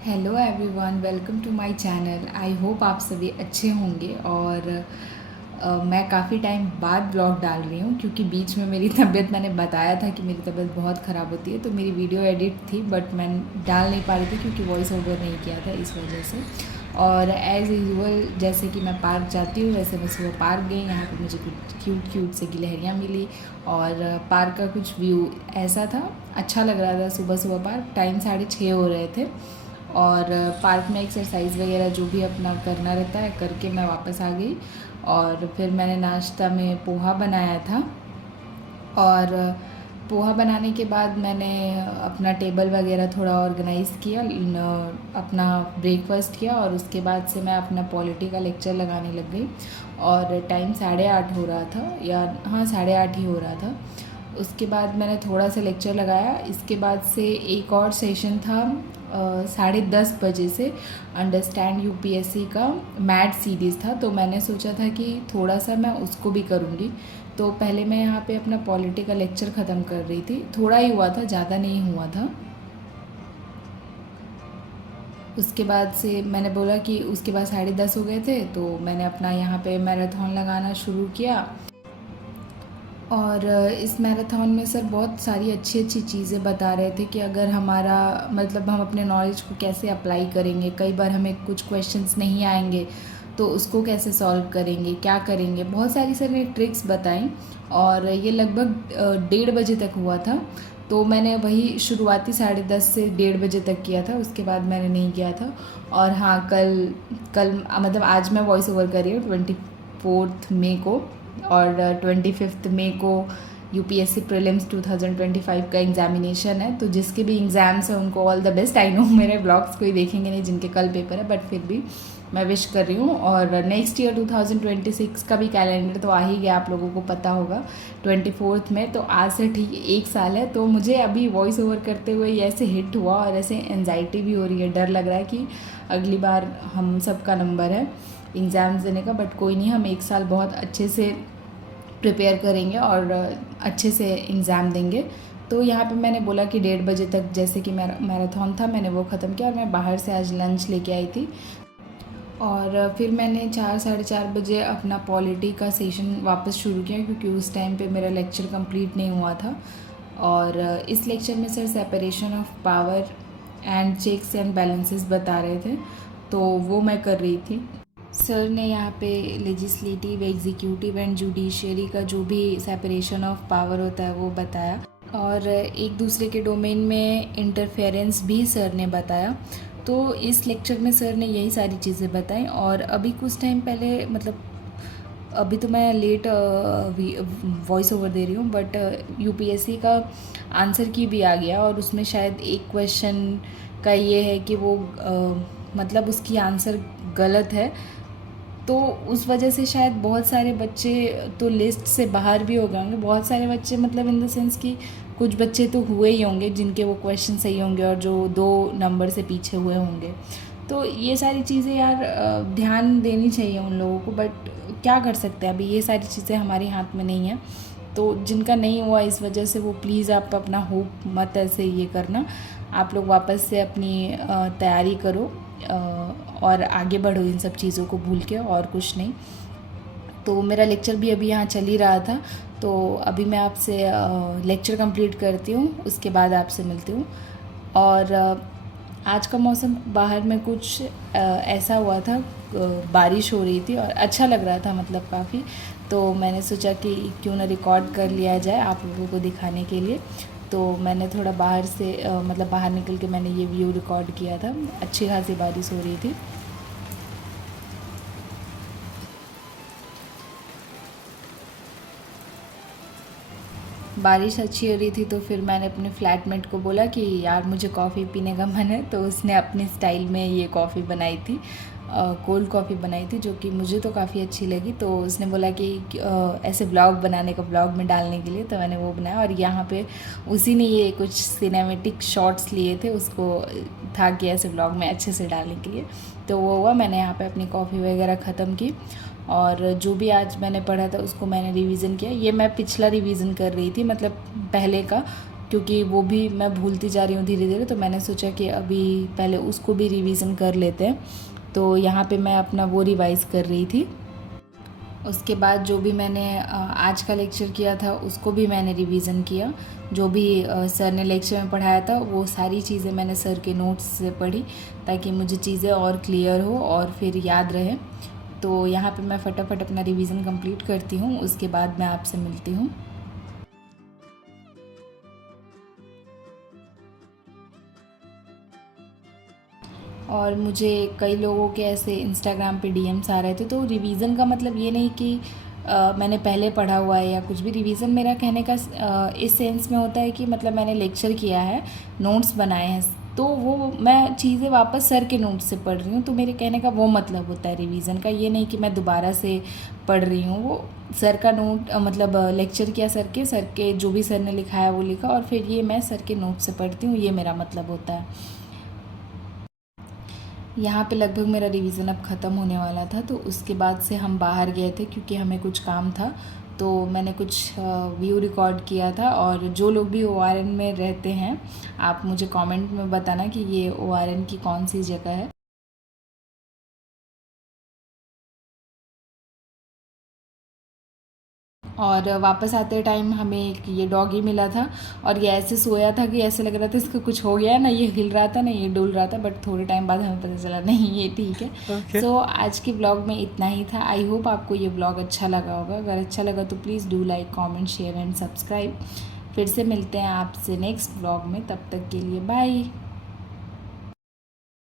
Hello everyone, welcome to my channel. I hope आप सभी अच्छे होंगे। और मैं काफ़ी टाइम बाद ब्लॉग डाल रही हूँ क्योंकि बीच में मेरी तबीयत, मैंने बताया था कि मेरी तबीयत बहुत ख़राब होती है, तो मेरी वीडियो एडिट थी बट मैं डाल नहीं पा रही थी क्योंकि वॉइस ओवर नहीं किया था इस वजह से। और एज़ यूजुअल जैसे कि मैं पार्क जाती हूँ वैसे मैं सुबह पार्क गई। यहाँ पे मुझे कुछ क्यूट क्यूट से गिलहरियाँ मिली और पार्क का कुछ व्यू ऐसा था, अच्छा लग रहा था। सुबह सुबह पार्क, टाइम 6:30 हो रहे थे और पार्क में एक्सरसाइज वगैरह जो भी अपना करना रहता है करके मैं वापस आ गई। और फिर मैंने नाश्ता में पोहा बनाया था और पोहा बनाने के बाद मैंने अपना टेबल वगैरह थोड़ा ऑर्गेनाइज़ किया, अपना ब्रेकफास्ट किया और उसके बाद से मैं अपना पॉलिटी का लेक्चर लगाने लग गई। और टाइम 8:30 हो रहा था, या हाँ 8:30 ही हो रहा था। उसके बाद मैंने थोड़ा सा लेक्चर लगाया। इसके बाद से एक और सेशन था 10:30 बजे से, अंडरस्टैंड यूपीएससी का मैथ सीरीज़ था, तो मैंने सोचा था कि थोड़ा सा मैं उसको भी करूँगी। तो पहले मैं यहाँ पे अपना पॉलिटी का लेक्चर ख़त्म कर रही थी, थोड़ा ही हुआ था, ज़्यादा नहीं हुआ था। उसके बाद से मैंने बोला कि उसके बाद 10:30 हो गए थे, तो मैंने अपना यहाँ पे मैराथन लगाना शुरू किया। और इस मैराथन में सर बहुत सारी अच्छी अच्छी चीज़ें बता रहे थे कि अगर हमारा मतलब हम अपने नॉलेज को कैसे अप्लाई करेंगे, कई बार हमें कुछ क्वेश्चंस नहीं आएंगे तो उसको कैसे सॉल्व करेंगे, क्या करेंगे, बहुत सारी सर ने ट्रिक्स बताई। और ये लगभग 1:30 बजे तक हुआ था। तो मैंने वही शुरुआती 10:30 से 1:30 बजे तक किया था, उसके बाद मैंने नहीं किया था। और हाँ, कल कल मतलब आज मैं वॉइस ओवर कर रही हूँ 24 मई को, और 25 मई को यूपीएससी प्रीलिम्स 2025 का एग्जामिनेशन है। तो जिसके भी एग्ज़ाम्स हैं उनको all the best. I know मेरे ब्लॉग्स कोई देखेंगे नहीं जिनके कल पेपर है, बट फिर भी मैं विश कर रही हूँ। और नेक्स्ट ईयर 2026 का भी कैलेंडर तो आ ही गया, आप लोगों को पता होगा 24 में। तो आज से ठीक 1 साल है। तो मुझे अभी वॉइस ओवर करते हुए ये ऐसे हिट हुआ और ऐसे एनजाइटी भी हो रही है, डर लग रहा है कि अगली बार हम सबका नंबर है एग्ज़ाम्स देने का। बट कोई नहीं, हम 1 साल बहुत अच्छे से प्रिपेयर करेंगे और अच्छे से एग्ज़ाम देंगे। तो यहाँ पे मैंने बोला कि 1:30 बजे तक जैसे कि मेरा मैराथन था, मैंने वो ख़त्म किया और मैं बाहर से आज लंच लेके आई थी। और फिर मैंने 4 साढ़े 4 बजे अपना पॉलिटी का सेशन वापस शुरू किया क्योंकि उस टाइम पे मेरा लेक्चर कंप्लीट नहीं हुआ था। और इस लेक्चर में sir separation of power and checks and balances बता रहे थे, तो वो मैं कर रही थी। सर ने यहाँ पे लेजिस्लेटिव, एग्जीक्यूटिव एंड जुडिशियरी का जो भी सेपरेशन ऑफ पावर होता है वो बताया, और एक दूसरे के डोमेन में इंटरफेरेंस भी सर ने बताया। तो इस लेक्चर में सर ने यही सारी चीज़ें बताई। और अभी कुछ टाइम पहले, मतलब अभी तो मैं लेट वॉइस ओवर दे रही हूँ, बट यूपीएससी का आंसर की भी आ गया और उसमें शायद एक क्वेश्चन का ये है कि वो मतलब उसकी आंसर गलत है। तो उस वजह से शायद बहुत सारे बच्चे तो लिस्ट से बाहर भी हो गए होंगे। बहुत सारे बच्चे मतलब इन द सेंस कि कुछ बच्चे तो हुए ही होंगे जिनके वो क्वेश्चन सही होंगे और जो 2 नंबर से पीछे हुए होंगे। तो ये सारी चीज़ें यार ध्यान देनी चाहिए उन लोगों को, बट क्या कर सकते हैं, अभी ये सारी चीज़ें हमारे हाथ में नहीं है। तो जिनका नहीं हुआ इस वजह से वो प्लीज़ आप अपना होप मत ऐसे ये करना। आप लोग वापस से अपनी तैयारी करो और आगे बढ़ो इन सब चीज़ों को भूल के, और कुछ नहीं। तो मेरा लेक्चर भी अभी यहाँ चल ही रहा था, तो अभी मैं आपसे लेक्चर कंप्लीट करती हूँ, उसके बाद आपसे मिलती हूँ। और आज का मौसम बाहर में कुछ ऐसा हुआ था, बारिश हो रही थी और अच्छा लग रहा था, मतलब काफ़ी। तो मैंने सोचा कि क्यों ना रिकॉर्ड कर लिया जाए आप लोगों को दिखाने के लिए। तो मैंने थोड़ा बाहर से मतलब बाहर निकल के मैंने ये व्यू रिकॉर्ड किया था। अच्छी खासी बारिश हो रही थी। बारिश अच्छी हो रही थी तो फिर मैंने अपने फ्लैटमेट को बोला कि यार मुझे कॉफ़ी पीने का मन है, तो उसने अपने स्टाइल में ये कॉफ़ी बनाई थी, कोल्ड कॉफ़ी बनाई थी, जो कि मुझे तो काफ़ी अच्छी लगी। तो उसने बोला कि ऐसे ब्लॉग बनाने का, ब्लॉग में डालने के लिए, तो मैंने वो बनाया। और यहाँ पे उसी ने ये कुछ सिनेमेटिक शॉट्स लिए थे, उसको था कि ऐसे ब्लॉग में अच्छे से डालने के लिए। तो वो हुआ, मैंने यहाँ पे अपनी कॉफ़ी वगैरह ख़त्म की और जो भी आज मैंने पढ़ा था उसको मैंने रिवीज़न किया। ये मैं पिछला रिवीज़न कर रही थी, मतलब पहले का। क्योंकि वो भी मैं भूलती जा रही हूँ धीरे धीरे, तो मैंने सोचा कि अभी पहले उसको भी रिवीज़न कर लेते हैं। तो यहाँ पे मैं अपना वो रिवाइज़ कर रही थी। उसके बाद जो भी मैंने आज का लेक्चर किया था उसको भी मैंने रिवीज़न किया। जो भी सर ने लेक्चर में पढ़ाया था वो सारी चीज़ें मैंने सर के नोट्स से पढ़ी, ताकि मुझे चीज़ें और क्लियर हो और फिर याद रहे। तो यहाँ पे मैं फटाफट अपना रिवीज़न कंप्लीट करती हूँ, उसके बाद मैं आपसे मिलती हूँ। और मुझे कई लोगों के ऐसे इंस्टाग्राम पे डीएम्स आ रहे थे। तो रिवीज़न का मतलब ये नहीं कि मैंने पहले पढ़ा हुआ है या कुछ भी। रिवीज़न मेरा कहने का इस सेंस में होता है कि मतलब मैंने लेक्चर किया है, नोट्स बनाए हैं, तो वो मैं चीज़ें वापस सर के नोट्स से पढ़ रही हूँ। तो मेरे कहने का वो मतलब होता है रिवीज़न का। ये नहीं कि मैं दोबारा से पढ़ रही हूँ। वो सर का नोट मतलब लेक्चर किया सर के जो भी सर ने लिखा है वो लिखा, और फिर ये मैं सर के नोट से पढ़ती हूँ, ये मेरा मतलब होता है। यहाँ पे लगभग मेरा रिवीज़न अब ख़त्म होने वाला था, तो उसके बाद से हम बाहर गए थे क्योंकि हमें कुछ काम था। तो मैंने कुछ व्यू रिकॉर्ड किया था। और जो लोग भी ORN में रहते हैं, आप मुझे कमेंट में बताना कि ये ORN की कौन सी जगह है। और वापस आते टाइम हमें एक ये डॉगी मिला था, और ये ऐसे सोया था कि ऐसे लग रहा था इसका कुछ हो गया है, ना ये हिल रहा था ना ये डुल रहा था। बट थोड़े टाइम बाद हमें पता चला नहीं ये ठीक है। सो आज के ब्लॉग में इतना ही था। आई होप आपको ये ब्लॉग अच्छा लगा होगा। अगर अच्छा लगा तो please do like, comment, share and subscribe. फिर से मिलते हैं आपसे नेक्स्ट ब्लॉग में, तब तक के लिए बाय।